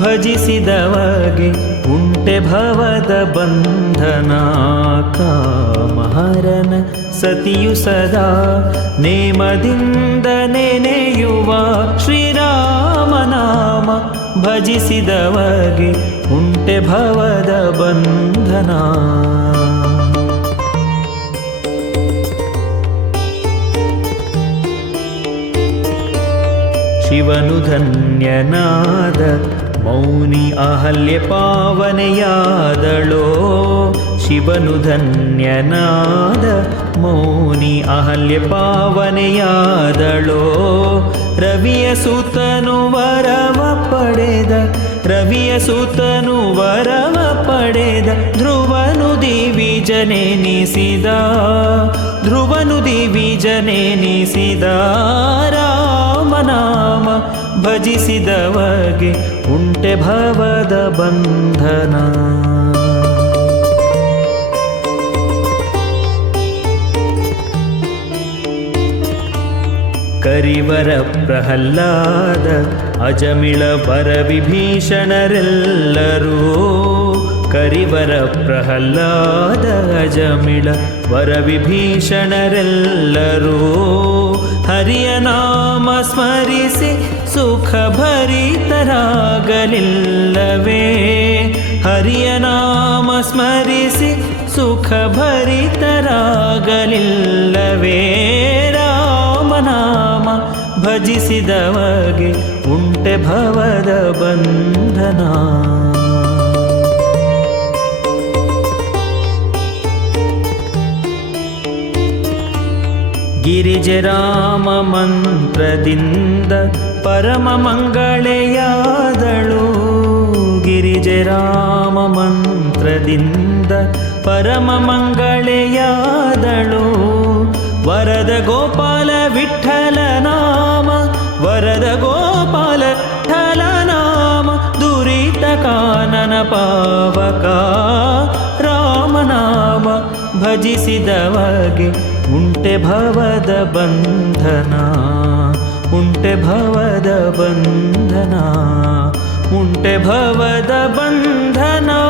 ಭಜಿಸಿದವಗೆ ಉಂಟೆ ಭವದ ಬಂಧನ ಕಾಮಹರನ ಸತಿಯು ಸದಾ ನೇಮದಿಂದ ನೆನೆಯುವ ಶ್ರೀರಾಮನಾಮ ಭಜಿಸಿದವಗೆ ಉಂಟೆ ಭವದ ಬಂಧನ ಶಿವನು ಧನ್ಯನಾದ ಮೌನಿ ಅಹಲ್ಯ ಪಾವನೆಯಾದಳೋ, ಶಿವನು ಧನ್ಯನಾದ ಮೌನಿ ಅಹಲ್ಯ ಪಾವನೆಯಾದಳೋ. ರವಿಯ ಸುತನು ವರವ ಪಡೆದ, ರವಿಯ ಸುತನು ವರವ ಪಡೆದ, ಧ್ರುವನು ದಿವಿಜನೆನಿಸಿದ ಧ್ರುವನು ದಿವಿಜನೆನಿಸಿದ ರಾಮನಾಮ ಭಜಿಸಿದವಗೆ ಉಂಟೆ ಭವದ ಬಂಧನ. ಕರಿವರ ಪ್ರಹ್ಲಾದ, ಅಜಮಿಳ ಪರ ವಿಭೀಷಣರೆಲ್ಲರೂ ಕರಿವರ ಪ್ರಹ್ಲಾದ, ಅಜಮಿಳ ವರ ವಿಭೀಷಣರೆಲ್ಲರೂ ಹರಿಯ ನಾಮ ಸ್ಮರಿಸಿ ಭರಿತರಾಗಲಿಲ್ಲವೇ ಹರಿಯ ನಾಮ ಸ್ಮರಿಸಿ ಸುಖ ಭರಿತರಾಗಲಿಲ್ಲವೇ ರಾಮನಾಮ ಭಜಿಸಿದವಗೆ ಉಂಟೆ ಭವದ ಬಂಧನ. ಗಿರಿಜರಾಮ ಮಂತ್ರದಿಂದ ಪರಮ ಮಂಗಳೆಯಾದಳು. ಗಿರಿಜರಾಮ ಮಂತ್ರದಿಂದ ಪರಮ ಮಂಗಳೆಯಾದಳು. ವರದ ಗೋಪಾಲ ವಿಠಲ ನಾಮ, ವರದ ಗೋಪಾಲ ವಿಠಲ ನಾಮ, ದುರಿತ ಕಾನನ ಪಾವಕ ರಾಮನಾಮ ಭಜಿಸಿದವಗೆ ಉಂಟೆ ಭವದ ಬಂಧನ ಉಂಟೆ ಭವದ ಬಂಧನ ಉಂಟೆ ಭವದ ಬಂಧನ.